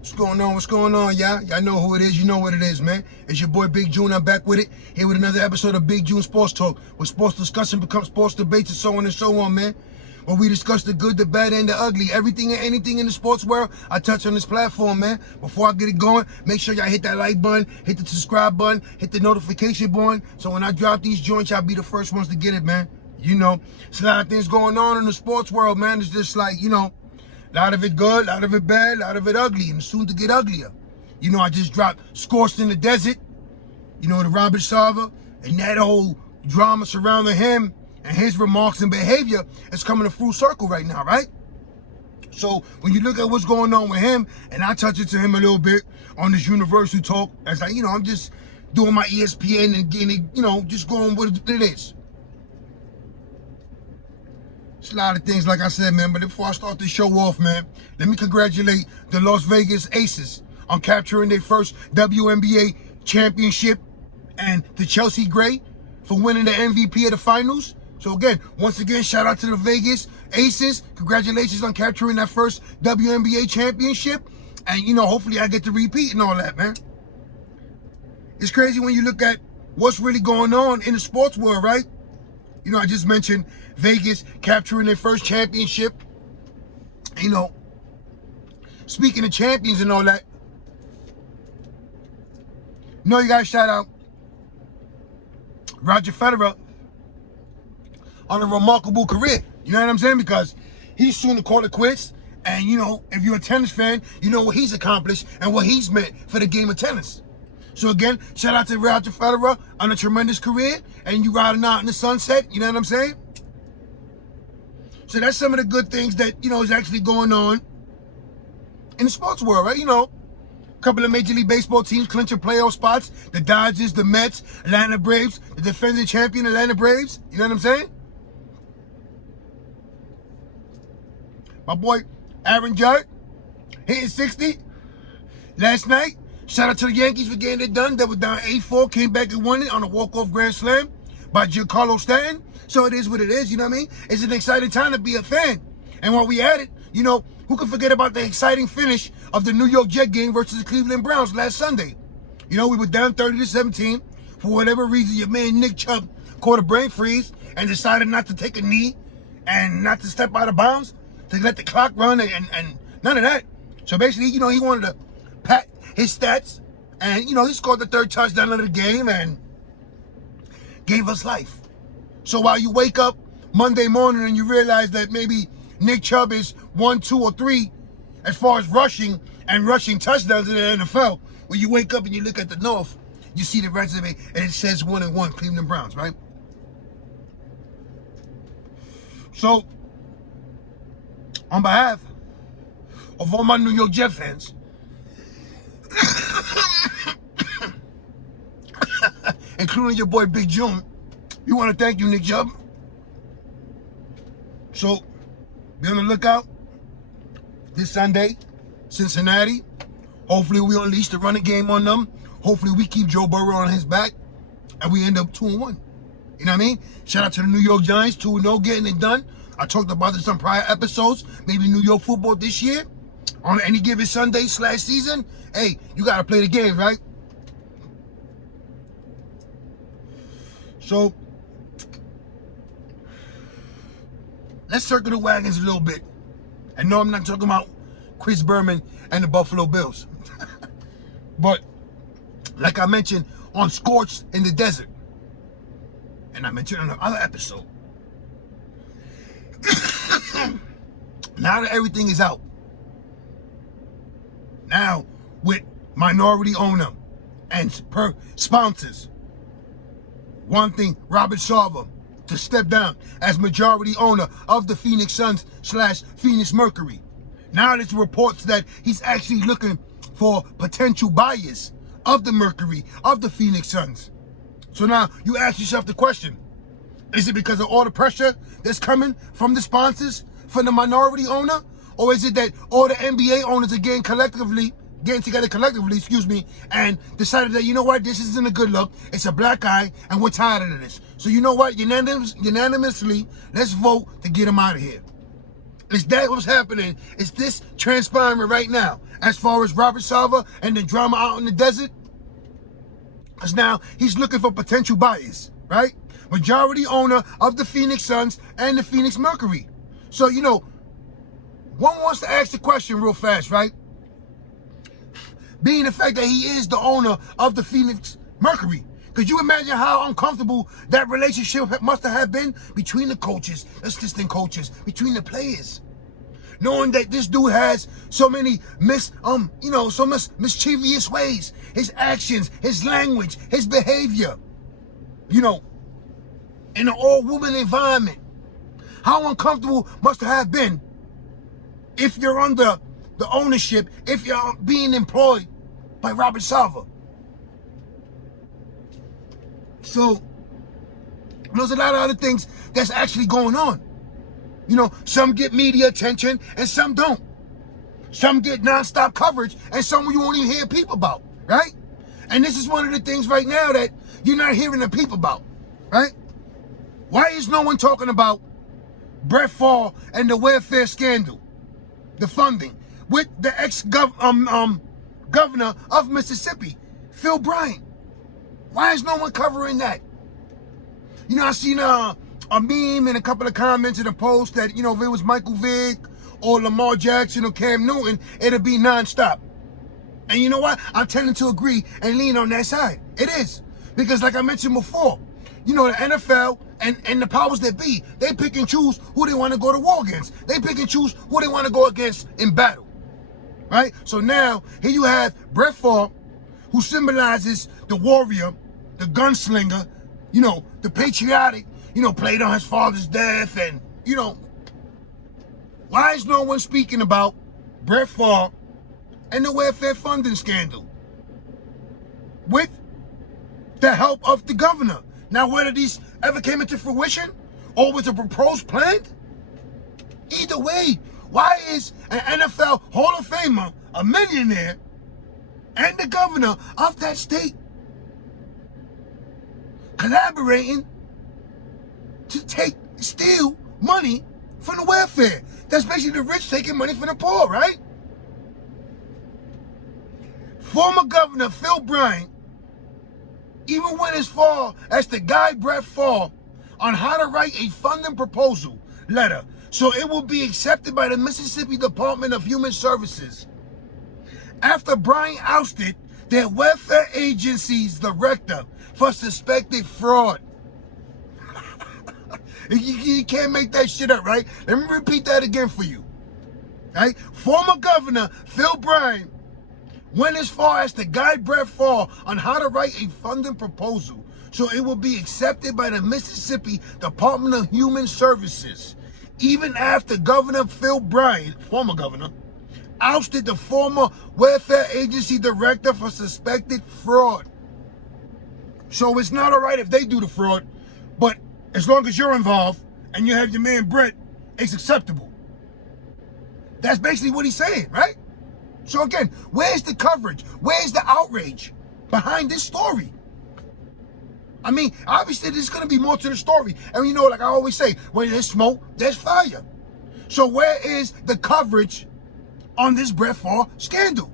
What's going on? What's going on, y'all? Y'all know who it is. You know what it is, man. It's your boy Big June. I'm back with it. Here with another episode of Big June Sports Talk, where sports discussion becomes sports debates and so on and so on, man. Where we discuss the good, the bad, and the ugly. Everything and anything in the sports world, I touch on this platform, man. Before I get it going, make sure y'all hit that like button, hit the subscribe button, hit the notification button, so when I drop these joints, y'all be the first ones to get it, man. You know, there's a lot of things going on in the sports world, man. It's just like, you know, a lot of it good, a lot of it bad, a lot of it ugly, and soon to get uglier. You know, I just dropped Scorched in the Desert, you know, the Robert Sarver, and that whole drama surrounding him and his remarks and behavior is coming to full circle right now, right? So when you look at what's going on with him, and I touch it to him a little bit on this Universal talk, as I, you know, I'm just doing my ESPN and getting it, you know, just going with what it is. It's a lot of things, like I said, man, but before I start this show off, man, let me congratulate the Las Vegas Aces on capturing their first WNBA championship, and the Chelsea Gray for winning the MVP of the finals. So again, once again, shout out to the Vegas Aces. Congratulations on capturing that first WNBA championship. And, you know, hopefully I get to repeat and all that, man. It's crazy when you look at what's really going on in the sports world, right? You know, I just mentioned Vegas capturing their first championship. You know, speaking of champions and all that, you know, you gotta shout out Roger Federer on a remarkable career. You know what I'm saying? Because he's soon to call it quits. And, you know, if you're a tennis fan, you know what he's accomplished and what he's meant for the game of tennis. So again, shout out to Roger Federer on a tremendous career, and you riding out in the sunset, you know what I'm saying? So that's some of the good things that, you know, is actually going on in the sports world, right? You know, a couple of Major League Baseball teams clinching playoff spots. The Dodgers, the Mets, Atlanta Braves, the defending champion Atlanta Braves, you know what I'm saying? My boy Aaron Judge hitting 60 last night. Shout out to the Yankees for getting it done. They were down 8-4, came back and won it on a walk-off grand slam by Giancarlo Stanton. So it is what it is, you know what I mean? It's an exciting time to be a fan. And while we at it, you know, who can forget about the exciting finish of the New York Jet game versus the Cleveland Browns last Sunday? You know, we were down 30-17. For whatever reason, your man Nick Chubb caught a brain freeze and decided not to take a knee and not to step out of bounds, to let the clock run and none of that. So basically, you know, he wanted to pat his stats, and, you know, he scored the third touchdown of the game and gave us life. So while you wake up Monday morning and you realize that maybe Nick Chubb is 1, 2, or 3 as far as rushing touchdowns in the NFL, when you wake up and you look at the North, you see the resume and it says 1-1 Cleveland Browns, right? So on behalf of all my New York Jet fans, including your boy Big June, we want to thank you, Nick Chubb. So be on the lookout this Sunday, Cincinnati. Hopefully we unleash the running game on them. Hopefully we keep Joe Burrow on his back and we end up 2-1. You know what I mean? Shout out to the New York Giants, 2-0, getting it done. I talked about this on prior episodes. Maybe New York football this year, on any given Sunday / season. Hey, you got to play the game, right? So let's circle the wagons a little bit. And no, I'm not talking about Chris Berman and the Buffalo Bills. But like I mentioned on Scorched in the Desert, and I mentioned on another episode, now that everything is out, now with minority owner and sponsors one thing, Robert Sarver to step down as majority owner of the Phoenix Suns / Phoenix Mercury. Now there's reports that he's actually looking for potential buyers of the Mercury, of the Phoenix Suns. So now you ask yourself the question, is it because of all the pressure that's coming from the sponsors, from the minority owner? Or is it that all the NBA owners are getting together collectively, and decided that, you know what, this isn't a good look, it's a black eye, and we're tired of this. So you know what, unanimously, let's vote to get him out of here. Is that what's happening? Is this transpiring right now? As far as Robert Sarver and the drama out in the desert? Because now he's looking for potential buyers, right? Majority owner of the Phoenix Suns and the Phoenix Mercury. So, you know, one wants to ask the question real fast, right? Being the fact that he is the owner of the Phoenix Mercury, could you imagine how uncomfortable that relationship must have been between the coaches, assistant coaches, between the players? Knowing that this dude has so many mischievous ways, his actions, his language, his behavior, you know, in an all-woman environment. How uncomfortable must it have been if you're under the ownership, if you're being employed by Robert Sarver? So, there's a lot of other things that's actually going on. You know, some get media attention and some don't. Some get nonstop coverage and some you won't even hear peep about, right? And this is one of the things right now that you're not hearing the peep about, right? Why is no one talking about Brett Favre and the welfare scandal, the funding, with the governor of Mississippi, Phil Bryant? Why is no one covering that? You know, I seen a meme and a couple of comments in a post that, you know, if it was Michael Vick or Lamar Jackson or Cam Newton, it'd be nonstop. And you know what? I'm tending to agree and lean on that side. It is. Because like I mentioned before, you know, the NFL and the powers that be, they pick and choose who they want to go to war against. They pick and choose who they want to go against in battle. Right? So now, here you have Brett Favre, who symbolizes the warrior, the gunslinger, you know, the patriotic, you know, played on his father's death. And, you know, why is no one speaking about Brett Favre and the welfare funding scandal with the help of the governor? Now, whether these ever came into fruition or was a proposed plan, either way, why is an NFL Hall of Famer, a millionaire, and the governor of that state collaborating to steal money from the welfare? That's basically the rich taking money from the poor, right? Former Governor Phil Bryant even went as far as to guide Brett Favre on how to write a funding proposal letter so it will be accepted by the Mississippi Department of Human Services after Bryant ousted their welfare agency's director for suspected fraud. You can't make that shit up, right? Let me repeat that again for you. Right? Former Governor Phil Bryant went as far as to guide Brett Favre on how to write a funding proposal so it will be accepted by the Mississippi Department of Human Services, even after Governor Phil Bryant, former governor, ousted the former welfare agency director for suspected fraud. So it's not all right if they do the fraud, but as long as you're involved and you have your man Brett, it's acceptable. That's basically what he's saying, right? So again, where's the coverage? Where's the outrage behind this story? I mean, obviously there's going to be more to the story. And you know, like I always say, when there's smoke, there's fire. So where is the coverage on this Brett Favre scandal?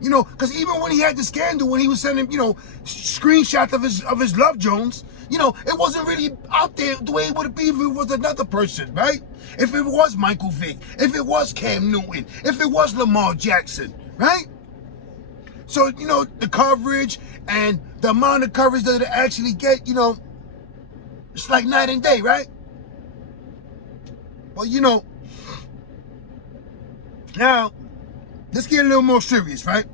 You know, because even when he had the scandal, when he was sending, you know, screenshots of his Love Jones, you know, it wasn't really out there the way it would be if it was another person, right? If it was Michael Vick, if it was Cam Newton, if it was Lamar Jackson, right? So, you know, the coverage and the amount of coverage that they actually get, you know, it's like night and day, right? Well, you know, now, let's get a little more serious, right?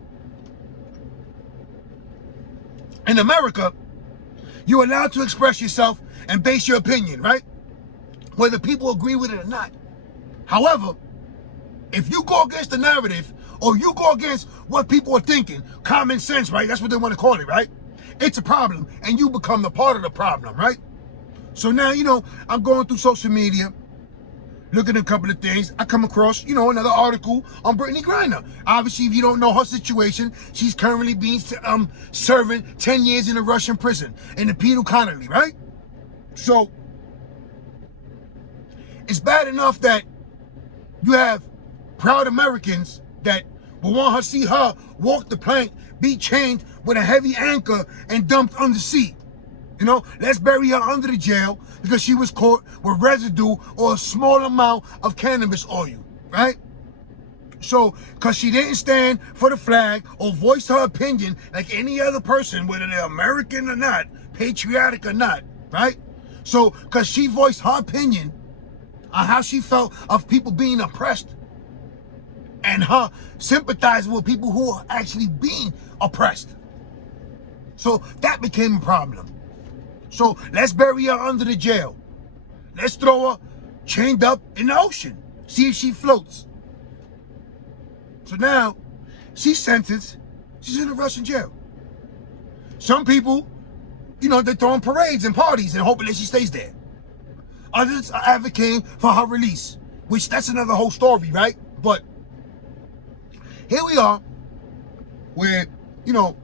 In America, you're allowed to express yourself and base your opinion, right? Whether people agree with it or not. However, if you go against the narrative or you go against what people are thinking, common sense, right? That's what they want to call it, right? It's a problem and you become the part of the problem, right? So now, you know, I'm going through social media, looking at a couple of things. I come across, you know, another article on Brittany Greiner. Obviously, if you don't know her situation, she's currently being serving 10 years in a Russian prison in the penal colony, right? So it's bad enough that You have proud Americans that will want her to see her walk the plank, be chained with a heavy anchor and dumped under the seat. You know, let's bury her under the jail because she was caught with residue or a small amount of cannabis oil, right? So, because she didn't stand for the flag or voice her opinion like any other person, whether they're American or not, patriotic or not, right? So, because she voiced her opinion on how she felt of people being oppressed and her sympathizing with people who are actually being oppressed. So, that became a problem. So, let's bury her under the jail. Let's throw her chained up in the ocean. See if she floats. So now, she's sentenced. She's in a Russian jail. Some people, you know, they're throwing parades and parties and hoping that she stays there. Others are advocating for her release, which that's another whole story, right? But here we are, where, you know,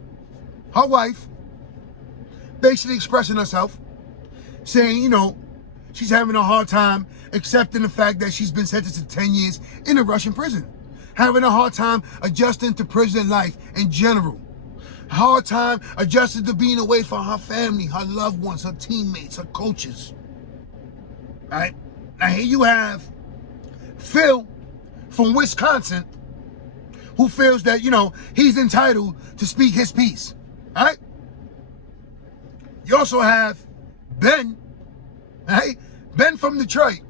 her wife basically expressing herself, saying, you know, she's having a hard time accepting the fact that she's been sentenced to 10 years in a Russian prison. Having a hard time adjusting to prison life in general. Hard time adjusting to being away from her family, her loved ones, her teammates, her coaches. Right? Now here you have Phil from Wisconsin who feels that, you know, he's entitled to speak his piece. Right? You also have Ben, right? Ben from Detroit.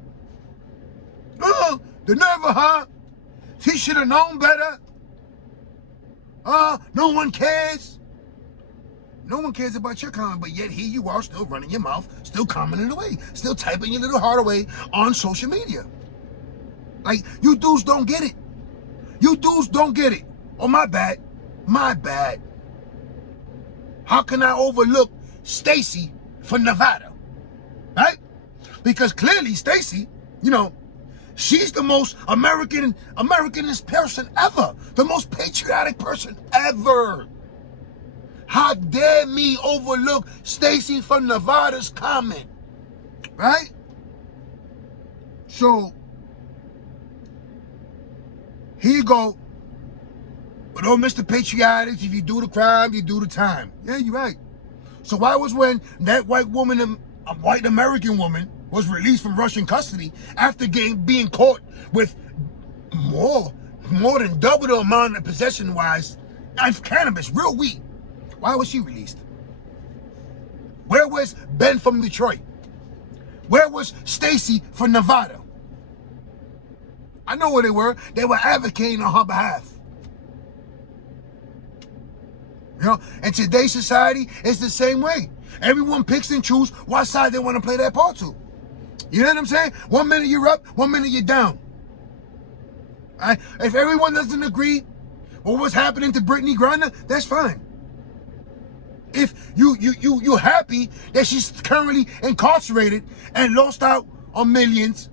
Oh, the nerve of her. He should have known better. No one cares. No one cares about your comment, but yet here you are still running your mouth, still commenting away, still typing your little heart away on social media. Like, you dudes don't get it. You dudes don't get it. Oh, my bad. My bad. How can I overlook Stacy from Nevada? Because clearly Stacy, you know, she's the most Americanist person ever. The most patriotic person ever. How dare me overlook Stacy from Nevada's comment? Right? So, here you go. But oh, Mr. Patriotic, if you do the crime, you do the time. Yeah, you're right. So why was when that white woman, a white American woman, was released from Russian custody after being caught with more than double the amount of possession-wise of cannabis, real weed? Why was she released? Where was Ben from Detroit? Where was Stacy from Nevada? I know where they were. They were advocating on her behalf. You know, and today's society is the same way. Everyone picks and chooses what side they want to play their part to. You know what I'm saying? 1 minute you're up, 1 minute you're down. Right? If everyone doesn't agree with what's happening to Brittany Greiner, that's fine. If you're happy that she's currently incarcerated and lost out on millions,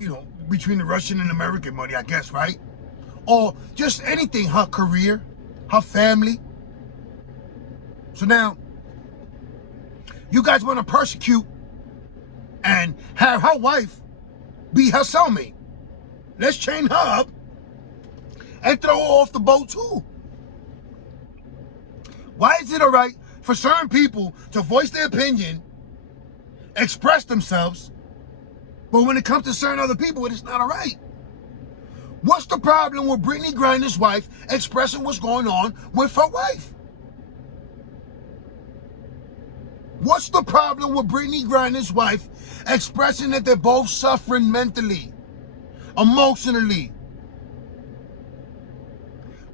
you know, between the Russian and American money, I guess, right? Or just anything, her career, her family. So now, you guys want to persecute and have her wife be her cellmate. Let's chain her up and throw her off the boat too. Why is it all right for certain people to voice their opinion, express themselves, but when it comes to certain other people, it's not all right? What's the problem with Brittany Greiner's wife expressing what's going on with her wife? What's the problem with Brittany Greiner's wife expressing that they're both suffering mentally, emotionally?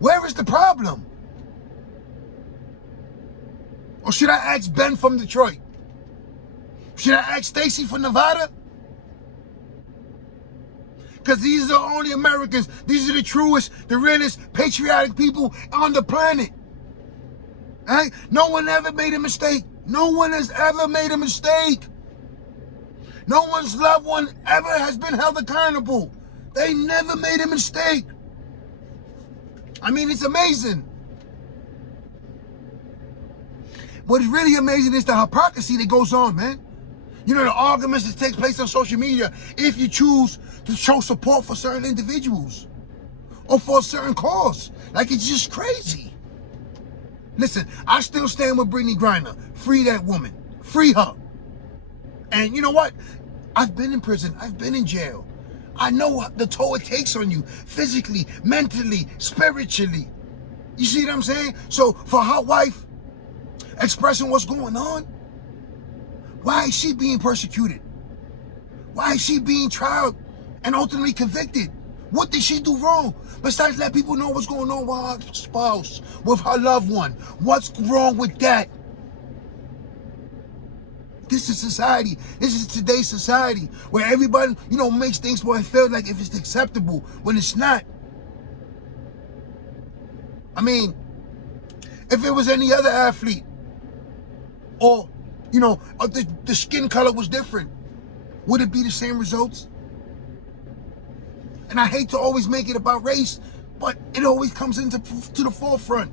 Where is the problem? Or should I ask Ben from Detroit? Should I ask Stacy from Nevada? Because these are the only Americans. These are the truest, the realest, patriotic people on the planet. Right? No one ever made a mistake. No one has ever made a mistake. No one's loved one ever has been held accountable. They never made a mistake. I mean, it's amazing. What is really amazing is the hypocrisy that goes on, man. You know, the arguments that take place on social media if you choose to show support for certain individuals or for a certain cause. Like, it's just crazy. Listen, I still stand with Brittany Greiner. Free that woman. Free her. And you know what? I've been in prison. I've been in jail. I know the toll it takes on you physically, mentally, spiritually. You see what I'm saying? So for her wife expressing what's going on, why is she being persecuted? Why is she being tried and ultimately convicted? What did she do wrong? Besides let people know what's going on with her spouse, with her loved one. What's wrong with that? This is society. This is today's society where everybody, you know, makes things more feel like if it's acceptable when it's not. I mean, if it was any other athlete or, you know, the skin color was different, would it be the same results? And I hate to always make it about race, but it always comes to the forefront.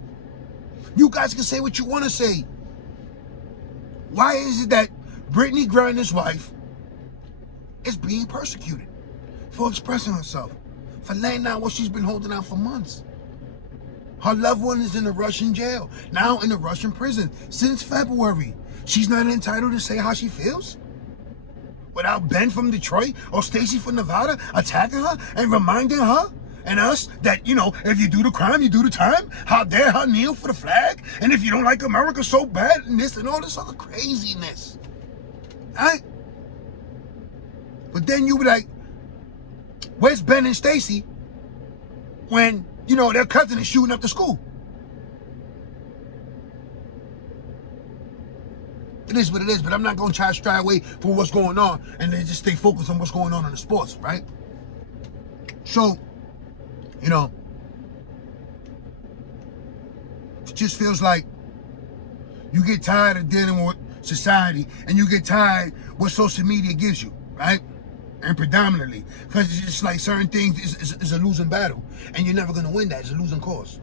You guys can say what you want to say. Why is it that Brittany Greiner's wife is being persecuted for expressing herself, for laying out what she's been holding out for months? Her loved one is in a Russian jail, now in a Russian prison since February. She's not entitled to say how she feels? Without Ben from Detroit or Stacy from Nevada attacking her and reminding her and us that, you know, if you do the crime, you do the time. How dare her kneel for the flag? And if you don't like America so bad and this and all this other craziness. Right? But then you be like, where's Ben and Stacy when, you know, their cousin is shooting up the school? It is what it is, but I'm not going to try to stray away from what's going on and then just stay focused on what's going on in the sports, right? So, you know, it just feels like you get tired of dealing with society and you get tired what social media gives you, right? And predominantly, because it's just like certain things is a losing battle and you're never going to win that. It's a losing cause.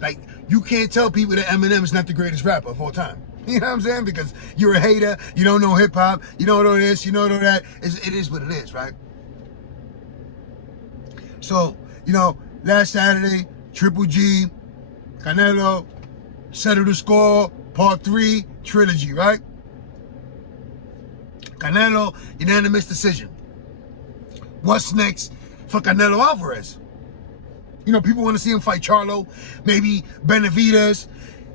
Like, you can't tell people that Eminem is not the greatest rapper of all time. You know what I'm saying? Because you're a hater, you don't know hip hop, you don't know this, you don't know that. It is what it is, right? So, you know, last Saturday, Triple G, Canelo, settled the score, part 3, trilogy, right? Canelo, unanimous decision. What's next for Canelo Alvarez? You know, people want to see him fight Charlo, maybe Benavidez.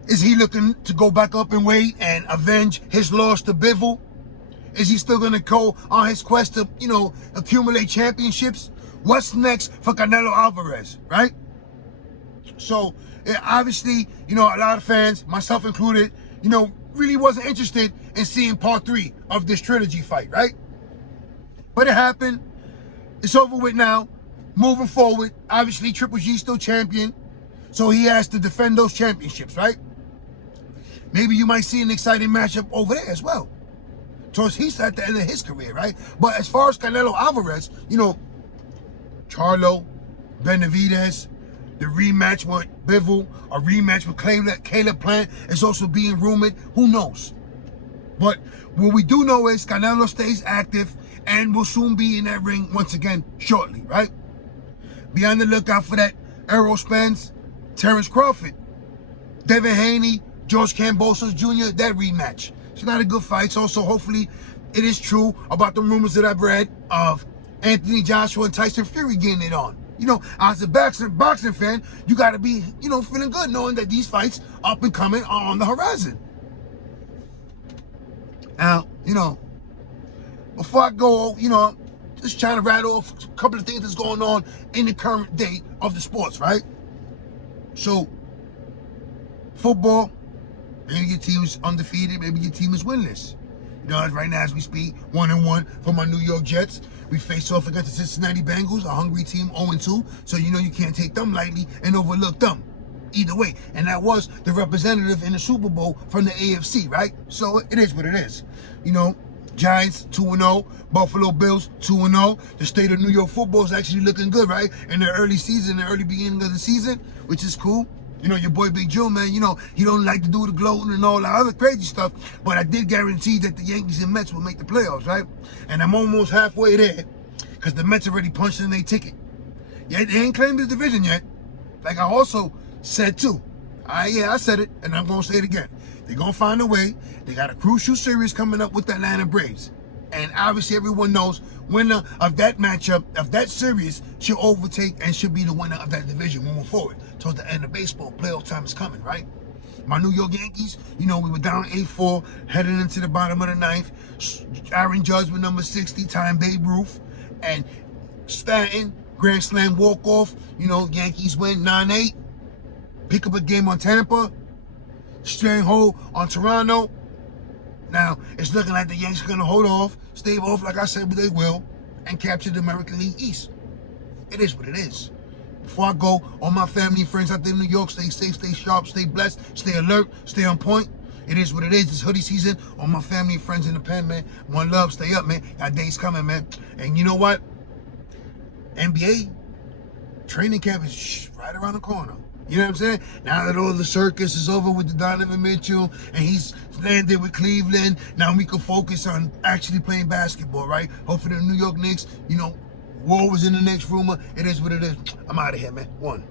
Is he looking to go back up in weight and avenge his loss to Bivol? Is he still going to go on his quest to, you know, accumulate championships? What's next for Canelo Alvarez, right? So, obviously, you know, a lot of fans, myself included, you know, really wasn't interested in seeing part 3 of this trilogy fight, right? But it happened. It's over with now. Moving forward, obviously, Triple G's still champion. So he has to defend those championships, right? Maybe you might see an exciting matchup over there as well. Towards he's at the end of his career, right? But as far as Canelo Alvarez, you know, Charlo, Benavidez, the rematch with Bivol, a rematch with Caleb Plant is also being rumored. Who knows? But what we do know is Canelo stays active and will soon be in that ring once again shortly, right? Be on the lookout for that Errol Spence, Terrence Crawford, Devin Haney, George Kambosos Jr., that rematch. It's not a good fight. Also, hopefully, it is true about the rumors that I've read of Anthony Joshua and Tyson Fury getting it on. You know, as a boxing fan, you got to be, you know, feeling good knowing that these fights up and coming are on the horizon. Now, you know, before I go, you know, just trying to rattle off a couple of things that's going on in the current day of the sports, right? So, football, maybe your team is undefeated, maybe your team is winless. You know, right now as we speak, 1-1 for my New York Jets. We face off against the Cincinnati Bengals, a hungry team, 0-2. So, you know, you can't take them lightly and overlook them. Either way. And that was the representative in the Super Bowl from the AFC, right? So, it is what it is. You know, Giants 2-0, Buffalo Bills 2-0. The state of New York football is actually looking good, right? In the early season, the early beginning of the season, which is cool. You know, your boy Big Joe, man, you know, he don't like to do the gloating and all that other crazy stuff, but I did guarantee that the Yankees and Mets will make the playoffs, right? And I'm almost halfway there, because the Mets already punched in their ticket. Yeah, they ain't claimed the division yet. Like I also said too. I said it, and I'm going to say it again. They're going to find a way. They got a crucial series coming up with the Atlanta Braves. And obviously everyone knows winner of that matchup, of that series, should overtake and should be the winner of that division moving forward. Towards the end of baseball, playoff time is coming, right? My New York Yankees, you know, we were down 8-4, heading into the bottom of the ninth. Aaron Judge with number 60, tying Babe Ruth. And Stanton, grand slam walk-off. You know, Yankees win 9-8. Pick up a game on Tampa. Stranghold on Toronto. Now, it's looking like the Yankees are going to hold off, stave off like I said, but they will, and capture the American League East. It is what it is. Before I go, all my family and friends out there in New York, stay safe, stay sharp, stay blessed, stay alert, stay on point. It is what it is. It's hoodie season. All my family and friends in the pen, man. One love, stay up, man. That day's coming, man. And you know what? NBA training camp is right around the corner. You know what I'm saying? Now that all the circus is over with the Donovan Mitchell and he's landed with Cleveland, now we can focus on actually playing basketball, right? Hopefully the New York Knicks, you know, war was in the next rumor. It is what it is. I'm out of here, man. One.